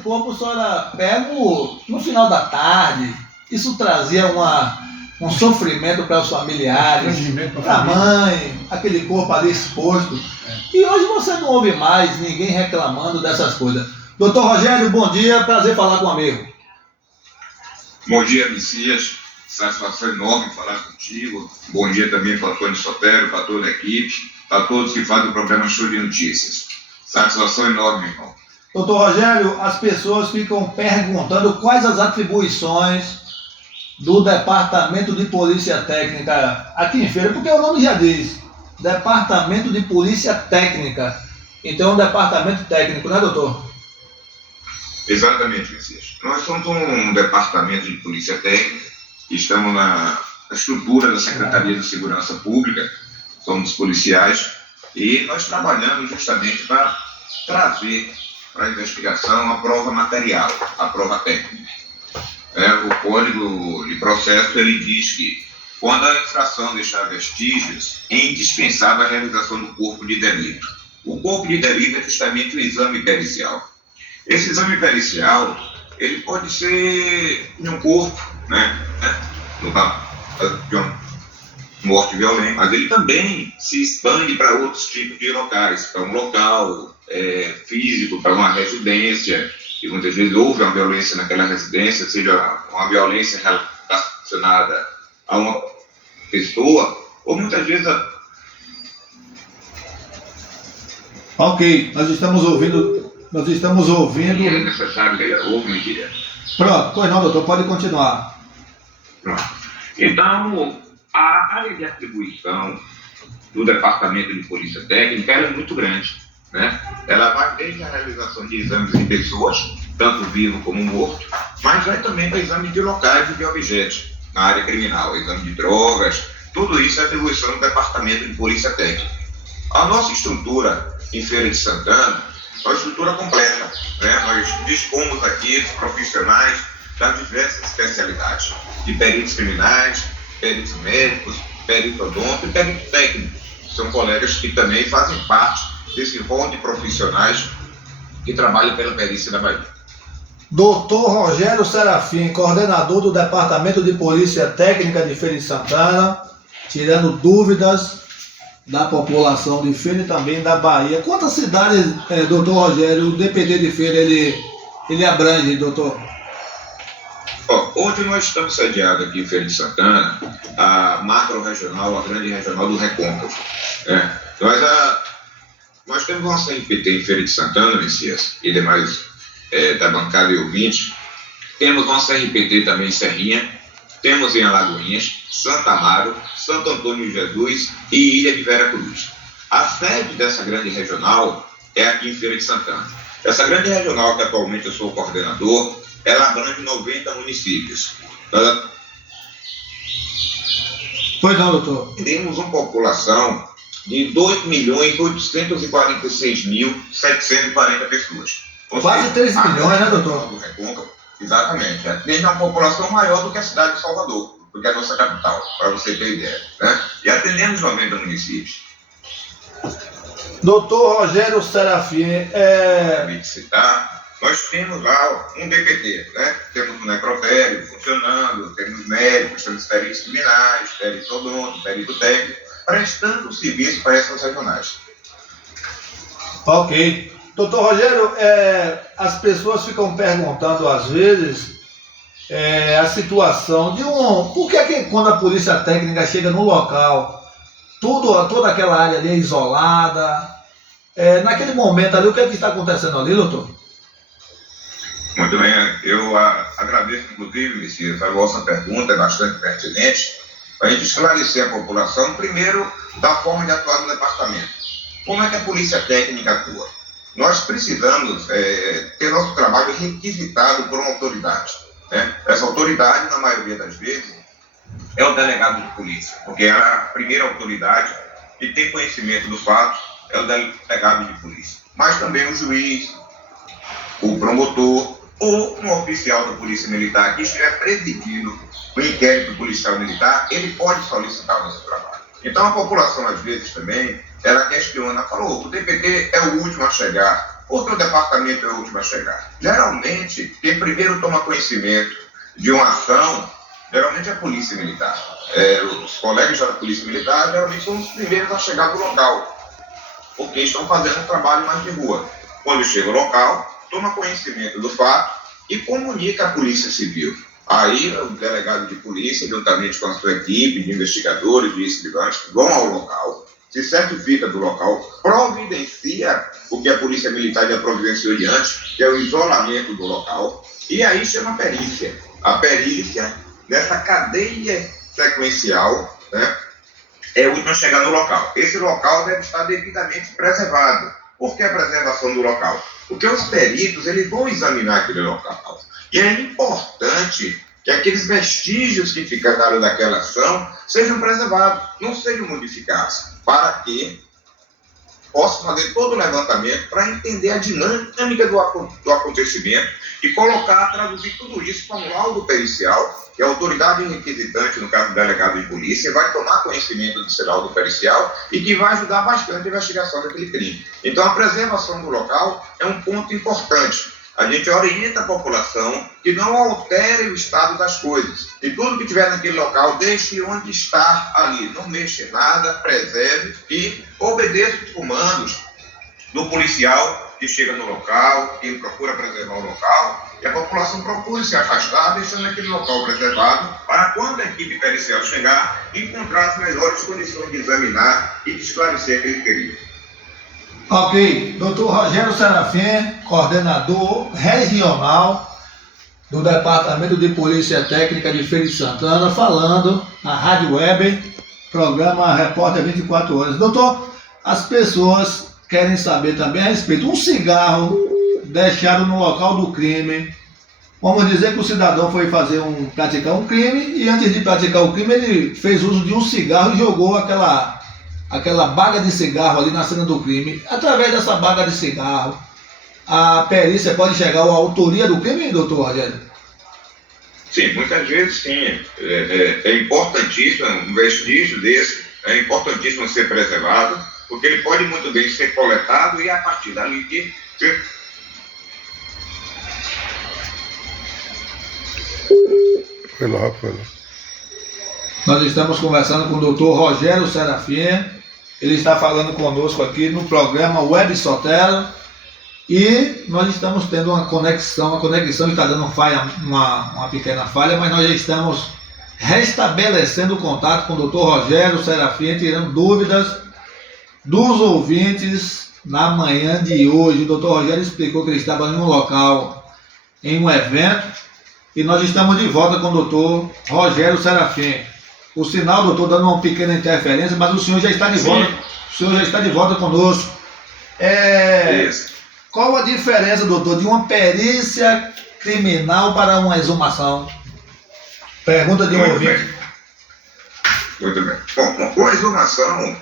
O corpo só era pego no final da tarde. Isso trazia um sofrimento para os familiares, para a mãe, aquele corpo ali exposto. E hoje você não ouve mais ninguém reclamando dessas coisas. Doutor Rogério, bom dia, prazer falar com o amigo. Bom dia, Messias. Satisfação enorme falar contigo. Bom dia também para o Antônio Sotero, para toda a equipe, para todos que fazem o programa Show de Notícias. Satisfação enorme, irmão. Doutor Rogério, as pessoas ficam perguntando quais as atribuições do Departamento de Polícia Técnica aqui em Feira, porque o nome já diz, Departamento de Polícia Técnica. Então é um departamento técnico, né, doutor? Exatamente, Messias. Nós somos um departamento de polícia técnica, estamos na estrutura da Secretaria de Segurança Pública, somos policiais, e nós trabalhamos justamente para trazer para a investigação a prova material, a prova técnica. O Código de Processo ele diz que, quando a infração deixar vestígios, é indispensável a realização do corpo de delito. O corpo de delito é justamente o exame pericial. Esse exame pericial, ele pode ser em um corpo, no caso de uma morte violenta, mas ele também se expande para outros tipos de locais, para um local físico, para uma residência, e muitas vezes houve uma violência naquela residência, seja uma violência relacionada a uma pessoa, ou muitas vezes Ok, nós estamos ouvindo. É necessário ler, houve mentira. Pronto, pois não, doutor, pode continuar. Pronto. Então, a área de atribuição do Departamento de Polícia Técnica ela é muito grande, né? Ela vai desde a realização de exames em pessoas, tanto vivo como morto, mas vai também para exames de locais e de objetos, na área criminal, exame de drogas, tudo isso é atribuição do Departamento de Polícia Técnica. A nossa estrutura em Feira de Santana é uma estrutura completa, né? Nós dispomos aqui de profissionais das diversas especialidades, de peritos criminais, peritos médicos, perito odonto e perito técnico. São colegas que também fazem parte desse rol de profissionais que trabalham pela perícia da Bahia. Doutor Rogério Serafim, coordenador do Departamento de Polícia Técnica de Feira de Santana, tirando dúvidas da população de Feira e também da Bahia. Quantas cidades, doutor Rogério, o DPT de Feira ele abrange, doutor? Hoje nós estamos sediados aqui em Feira de Santana, a macro-regional, a grande regional do Recôncavo. Nós temos uma CNPT em Feira de Santana, Messias, e demais da bancada e ouvintes. Temos uma CRPT também em Serrinha, temos em Alagoinhas, Santa Amaro, Santo Antônio de Jesus e Ilha de Vera Cruz. A sede dessa grande regional é aqui em Feira de Santana. Essa grande regional, que atualmente eu sou o coordenador, ela abrange 90 municípios. Pois não, doutor. Temos uma população de 2.846.740 pessoas. Quase 3 milhões, né, doutor? Do Recôncavo, exatamente. Tem uma população maior do que a cidade de Salvador, do que a nossa capital, para você ter ideia. Né? E atendemos 90 municípios. Doutor Rogério Serafim, nós temos lá um DPT, né? Temos um necrotério funcionando, temos médicos, temos peritos criminais, perito odonto, perito técnico, prestando serviço para essas regionais. Ok. Doutor Rogério, as pessoas ficam perguntando às vezes a situação de por que quando a polícia técnica chega no local, toda aquela área ali é isolada, naquele momento ali, o que está acontecendo ali, doutor? Muito bem, eu agradeço, inclusive, Messias, a vossa pergunta, é bastante pertinente, para a gente esclarecer a população, primeiro, da forma de atuar no departamento. Como é que a polícia técnica atua? Nós precisamos ter nosso trabalho requisitado por uma autoridade. Né? Essa autoridade, na maioria das vezes, é o delegado de polícia, porque é a primeira autoridade que tem conhecimento do fato, é o delegado de polícia. Mas também o juiz, o promotor ou um oficial da Polícia Militar que estiver presidindo o inquérito policial militar, ele pode solicitar o nosso trabalho. Então a população, às vezes, também, ela questiona, falou, o DPT é o último a chegar, porque o departamento é o último a chegar. Geralmente, quem primeiro toma conhecimento de uma ação, geralmente é a Polícia Militar. Os colegas da Polícia Militar geralmente são os primeiros a chegar no local, porque estão fazendo um trabalho mais de rua. Quando chega ao local, toma conhecimento do fato e comunica à Polícia Civil. Aí o delegado de polícia, juntamente com a sua equipe de investigadores, de escrivães, vão ao local, se certifica do local, providencia o que a Polícia Militar já providenciou de antes, que é o isolamento do local, e aí chama a perícia. A perícia, nessa cadeia sequencial, né, é o último a chegar no local. Esse local deve estar devidamente preservado. Por que a preservação do local? Porque os peritos eles vão examinar aquele local. E é importante que aqueles vestígios que ficaram daquela ação sejam preservados, não sejam modificados, para que possa fazer todo o levantamento para entender a dinâmica do acontecimento e colocar, traduzir tudo isso para um laudo pericial, que a autoridade requisitante, no caso do delegado de polícia, vai tomar conhecimento desse laudo pericial e que vai ajudar bastante a investigação daquele crime. Então, a preservação do local é um ponto importante. A gente orienta a população que não altere o estado das coisas. E tudo que tiver naquele local, deixe onde está ali. Não mexa em nada, preserve e obedeça os comandos do policial que chega no local, que procura preservar o local. E a população procura se afastar, deixando aquele local preservado, para quando a equipe pericial chegar, encontrar as melhores condições de examinar e de esclarecer aquele crime. Ok, Dr. Rogério Serafim, coordenador regional do Departamento de Polícia Técnica de Feira de Santana, falando na Rádio Web, programa Repórter 24 Horas. Doutor, as pessoas querem saber também a respeito. Um cigarro deixado no local do crime. Vamos dizer que o cidadão foi praticar um crime e antes de praticar o crime ele fez uso de um cigarro e jogou aquela baga de cigarro ali na cena do crime. Através dessa baga de cigarro, a perícia pode chegar à autoria do crime, doutor Rogério? Sim, muitas vezes sim. É importantíssimo, um vestígio desse, é importantíssimo ser preservado, porque ele pode muito bem ser coletado e a partir dali ser... Foi lá. Nós estamos conversando com o doutor Rogério Serafim. Ele está falando conosco aqui no programa Web Sotero e nós estamos tendo uma conexão está dando uma pequena falha, mas nós já estamos restabelecendo o contato com o Dr. Rogério Serafim, tirando dúvidas dos ouvintes na manhã de hoje. O Dr. Rogério explicou que ele estava em um local, em um evento, e nós estamos de volta com o Dr. Rogério Serafim. O sinal, doutor, dando uma pequena interferência, mas o senhor já está de volta. O senhor já está de volta conosco. Qual a diferença, doutor, de uma perícia criminal para uma exumação? Pergunta de um ouvinte. Muito bem. Bom, a exumação,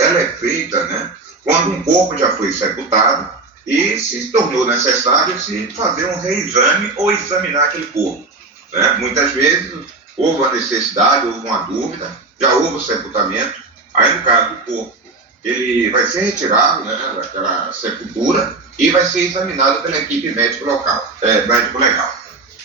ela é feita, né, quando um corpo já foi sepultado e se tornou necessário se fazer um reexame ou examinar aquele corpo, né? Muitas vezes houve uma necessidade, houve uma dúvida, já houve o sepultamento, aí no caso do corpo, ele vai ser retirado, né, daquela sepultura e vai ser examinado pela equipe médico-legal.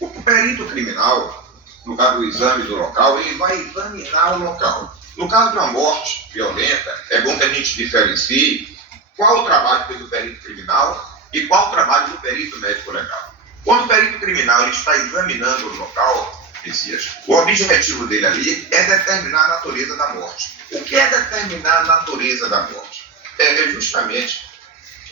O perito criminal, no caso do exame do local, ele vai examinar o local. No caso de uma morte violenta, é bom que a gente diferencie qual o trabalho do perito criminal e qual o trabalho do perito médico-legal. Quando o perito criminal ele está examinando o local, o objetivo dele ali é determinar a natureza da morte. O que é determinar a natureza da morte? É justamente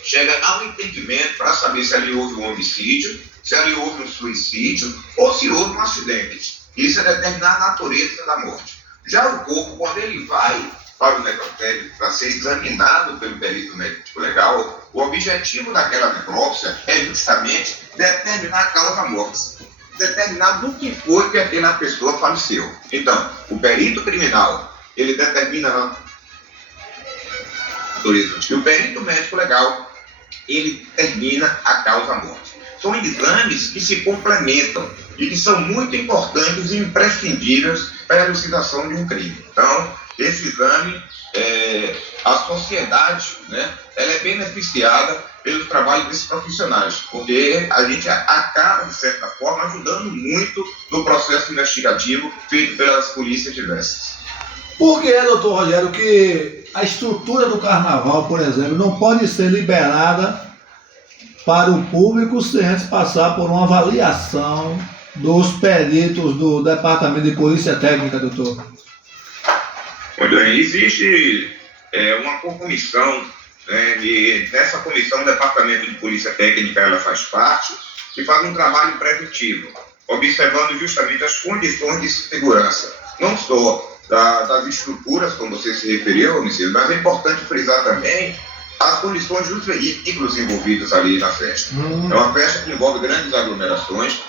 chegar ao entendimento para saber se ali houve um homicídio, se ali houve um suicídio ou se houve um acidente. Isso é determinar a natureza da morte. Já o corpo, quando ele vai para o necrotério para ser examinado pelo perito médico legal, o objetivo daquela necrópsia é justamente determinar a causa da morte. Determinar do que foi que aquela pessoa faleceu. Então, o perito criminal, ele determina a natureza. E o perito médico legal, ele determina a causa da morte. São exames que se complementam e que são muito importantes e imprescindíveis para a elucidação de um crime. Então, esse exame, a sociedade, né, ela é beneficiada pelo trabalho desses profissionais, porque a gente acaba, de certa forma, ajudando muito no processo investigativo feito pelas polícias diversas. Por que, doutor Rogério, que a estrutura do carnaval, por exemplo, não pode ser liberada para o público sem antes passar por uma avaliação dos peritos do Departamento de Polícia Técnica, doutor? Muito bem, existe uma comissão, nessa comissão, o Departamento de Polícia Técnica ela faz parte, que faz um trabalho preventivo, observando justamente as condições de segurança, não só das estruturas, como você se referiu, homicídio, mas é importante frisar também as condições dos veículos envolvidos ali na festa. É uma festa que envolve grandes aglomerações,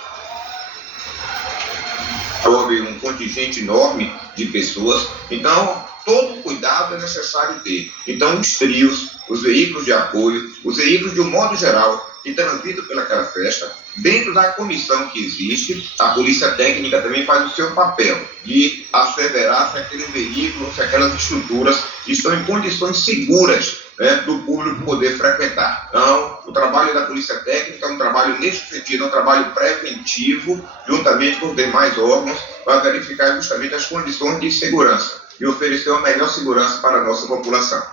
houve um contingente enorme de pessoas, então todo cuidado é necessário ter. Então os trios, os veículos de apoio, os veículos de um modo geral que transitam pelaquela festa, dentro da comissão que existe, a Polícia Técnica também faz o seu papel de asseverar se aquele veículo, se aquelas estruturas estão em condições seguras, do público poder frequentar. Então, o trabalho da Polícia Técnica é um trabalho nesse sentido, é um trabalho preventivo, juntamente com os demais órgãos, para verificar justamente as condições de segurança e oferecer uma melhor segurança para a nossa população.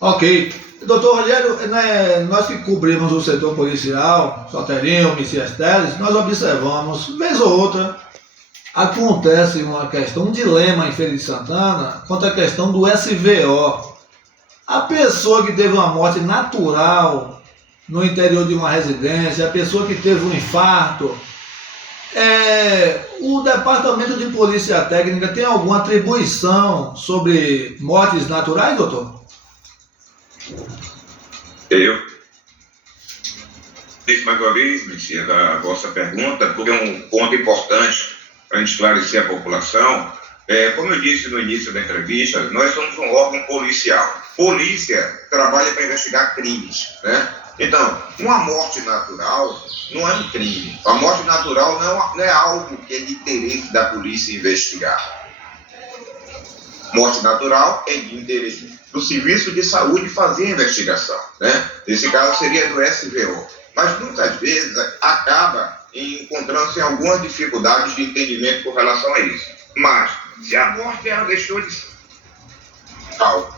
Ok. Doutor Rogério, nós que cobrimos o setor policial, Solteirinho, homicídios Teles, nós observamos, vez ou outra, acontece uma questão, um dilema em Feira de Santana quanto à questão do SVO. A pessoa que teve uma morte natural no interior de uma residência, a pessoa que teve um infarto, o Departamento de Polícia Técnica tem alguma atribuição sobre mortes naturais, doutor? Mais uma vez, Messias, a vossa pergunta, porque é um ponto importante para a gente esclarecer a população. Como eu disse no início da entrevista, nós somos um órgão policial. Polícia trabalha para investigar crimes, né? Então, uma morte natural não é um crime. A morte natural não é algo que é de interesse da polícia investigar. Morte natural é de interesse do Serviço de Saúde fazer a investigação, né? Nesse caso seria do SVO. Mas muitas vezes acaba encontrando-se algumas dificuldades de entendimento com relação a isso. Mas, se a morte ela deixou de ser,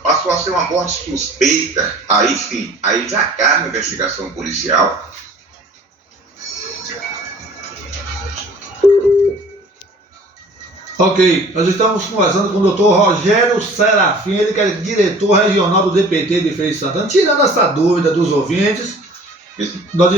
passou a ser uma morte suspeita, aí sim, aí já cabe a investigação policial. Ok, nós estamos conversando com o doutor Rogério Serafim, ele que é diretor regional do DPT de Feira de Santana. Tirando essa dúvida dos ouvintes, nós